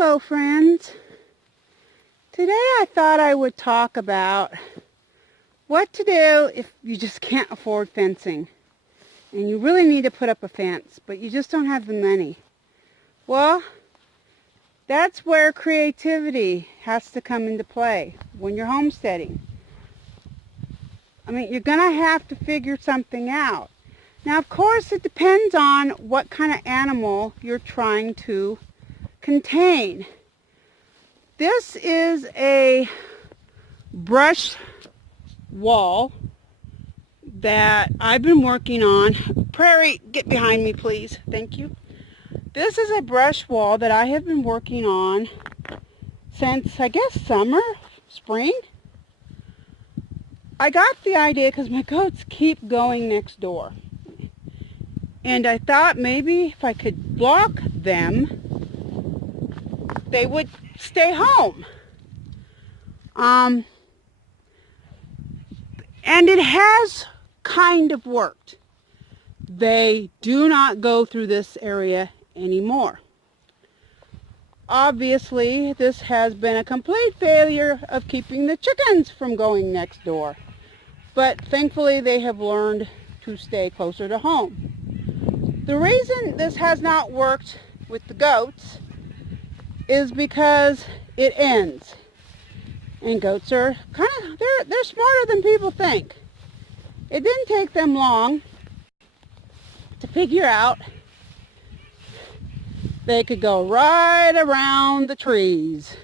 Hello friends. Today I thought I would talk about what to do if you just can't afford fencing and you really need to put up a fence but you just don't have the money. Well, that's where creativity has to come into play when you're homesteading. I mean, you're going to have to figure something out. Now, of course, it depends on what kind of animal you're trying to contain. This is a brush wall that I've been working on. Prairie, get behind me, please. Thank you. This is a brush wall that I have been working on since, I guess, summer, spring. I got the idea because my goats keep going next door. And I thought maybe if I could block them, they would stay home. And it has kind of worked. They do not go through this area anymore. Obviously, this has been a complete failure of keeping the chickens from going next door. But thankfully, they have learned to stay closer to home. The reason this has not worked with the goats is because it ends. And goats are they're smarter than people think. It didn't take them long to figure out they could go right around the trees.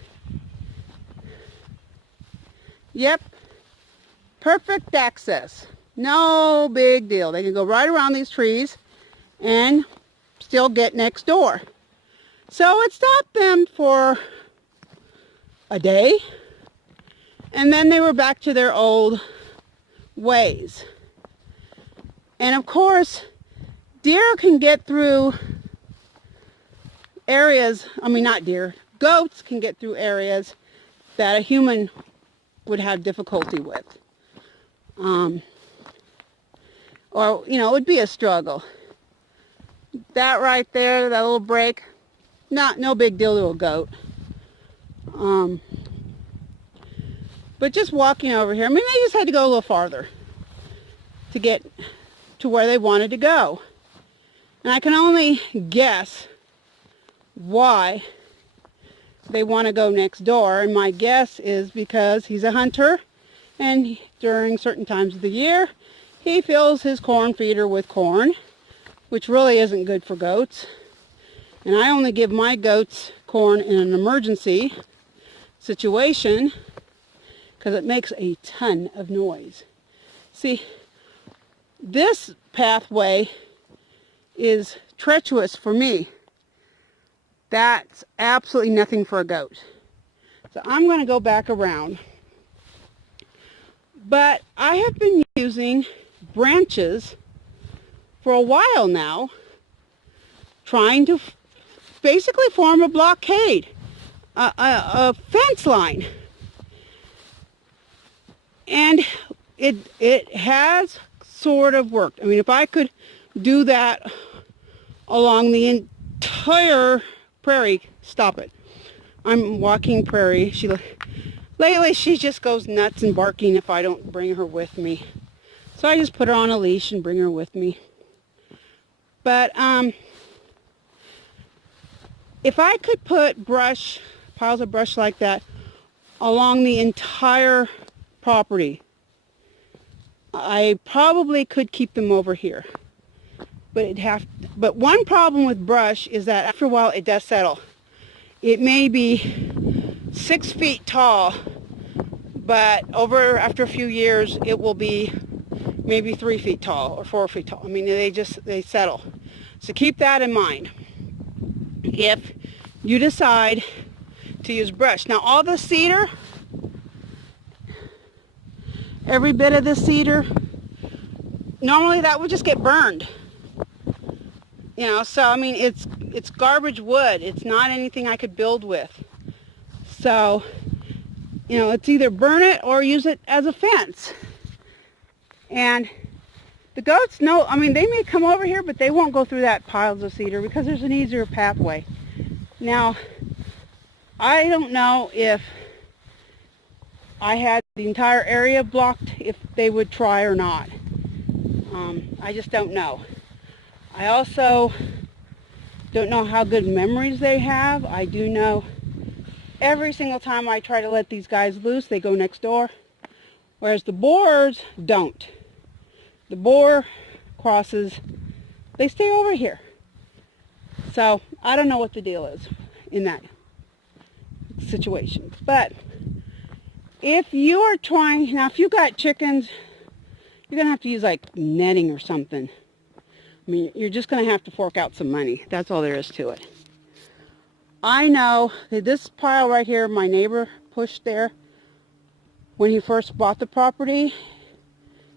Yep, perfect access. No big deal. They can go right around these trees and still get next door. So it stopped them for a day, and then they were back to their old ways. And of course, deer can get through areas, not deer, goats can get through areas that a human would have difficulty with. Or, it would be a struggle. That right there, that little break, no big deal to a goat. But just walking over here, they just had to go a little farther to get to where they wanted to go. And I can only guess why they want to go next door. And my guess is because he's a hunter, and during certain times of the year, he fills his corn feeder with corn, which really isn't good for goats. And I only give my goats corn in an emergency situation because it makes a ton of noise. See, this pathway is treacherous for me. That's absolutely nothing for a goat. So I'm going to go back around. But I have been using branches for a while now, trying to basically form a blockade, a fence line. And it has sort of worked. If I could do that along the entire prairie, stop it. I'm walking prairie. Lately she just goes nuts and barking if I don't bring her with me. So I just put her on a leash and bring her with me. But if I could put piles of brush like that along the entire property, I probably could keep them over here. But one problem with brush is that after a while it does settle. It may be 6 feet tall, but after a few years it will be maybe 3 feet tall or 4 feet tall. They settle. So keep that in mind if you decide to use brush. Now all the cedar, every bit of the cedar, normally that would just get burned. So it's garbage wood. It's not anything I could build with. So, it's either burn it or use it as a fence. And the goats know, they may come over here, but they won't go through that piles of cedar because there's an easier pathway. Now, I don't know if I had the entire area blocked, if they would try or not. I just don't know. I also don't know how good memories they have. I do know every single time I try to let these guys loose, they go next door. Whereas the boars don't. The boar crosses, they stay over here. So I don't know what the deal is in that situation. But if you are trying, now if you got chickens, you're going to have to use like netting or something. I mean, you're just going to have to fork out some money. That's all there is to it. I know that this pile right here, my neighbor pushed there when he first bought the property.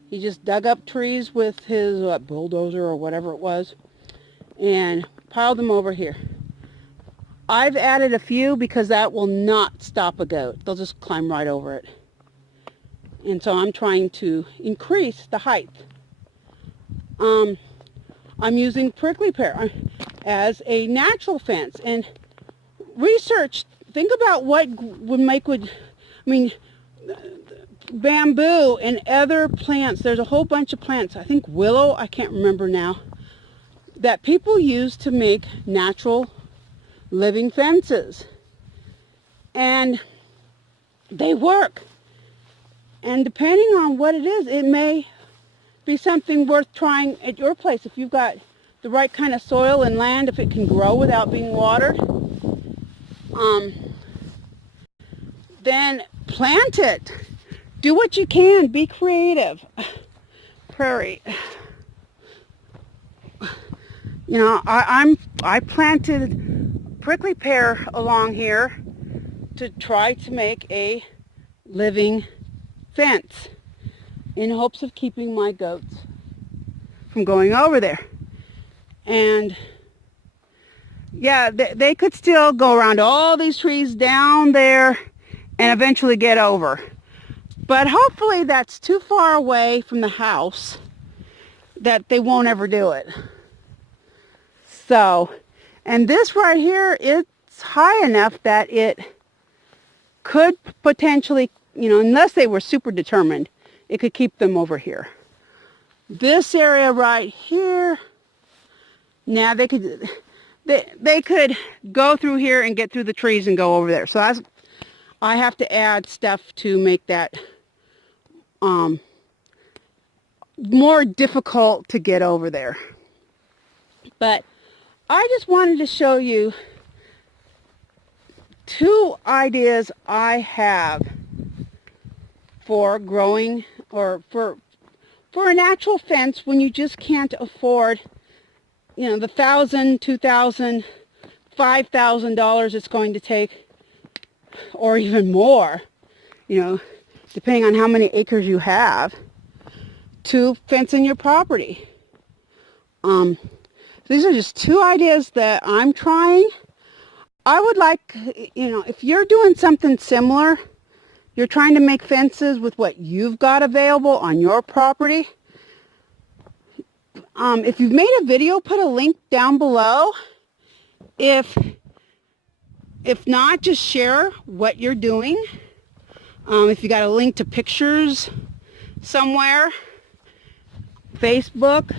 He just dug up trees with his bulldozer or whatever it was and piled them over here. I've added a few because that will not stop a goat. They'll just climb right over it. And so I'm trying to increase the height. I'm using prickly pear as a natural fence. And research, think about what would make, bamboo and other plants. There's a whole bunch of plants. I think willow, I can't remember now, that people use to make natural living fences. And they work. And depending on what it is, it may be something worth trying at your place. If you've got the right kind of soil and land, if it can grow without being watered, then plant it. Do what you can. Be creative. Prairie. You know, I planted prickly pear along here to try to make a living fence in hopes of keeping my goats from going over there. And yeah, they could still go around all these trees down there and eventually get over. But hopefully that's too far away from the house that they won't ever do it. So, and this right here, it's high enough that it could potentially, you know, unless they were super determined, it could keep them over here. This area right here, now they could go through here and get through the trees and go over there. So I have to add stuff to make that more difficult to get over there. But I just wanted to show you two ideas I have for growing, or for a natural fence when you just can't afford, you know, the $1,000, $2,000, $5,000 it's going to take, or even more, you know, depending on how many acres you have, to fence in your property. These are just two ideas that I'm trying. I would like, you know, if you're doing something similar, you're trying to make fences with what you've got available on your property. If you've made a video, put a link down below. If not, just share what you're doing. If you got a link to pictures somewhere, Facebook,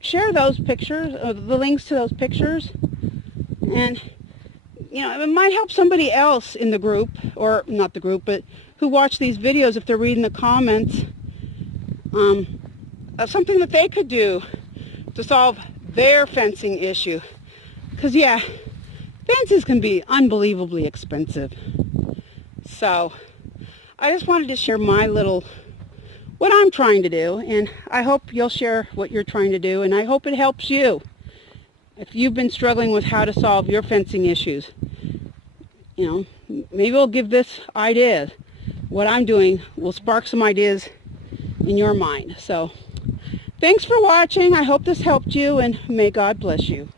share those pictures, or the links to those pictures. And, you know, it might help somebody else in the group, or not the group, but who watch these videos, if they're reading the comments, of something that they could do to solve their fencing issue. Because, yeah, fences can be unbelievably expensive. So, I just wanted to share my little, what I'm trying to do, and I hope you'll share what you're trying to do, and I hope it helps you. If you've been struggling with how to solve your fencing issues, you know, maybe we'll give this idea. What I'm doing will spark some ideas in your mind. So, thanks for watching. I hope this helped you, and may God bless you.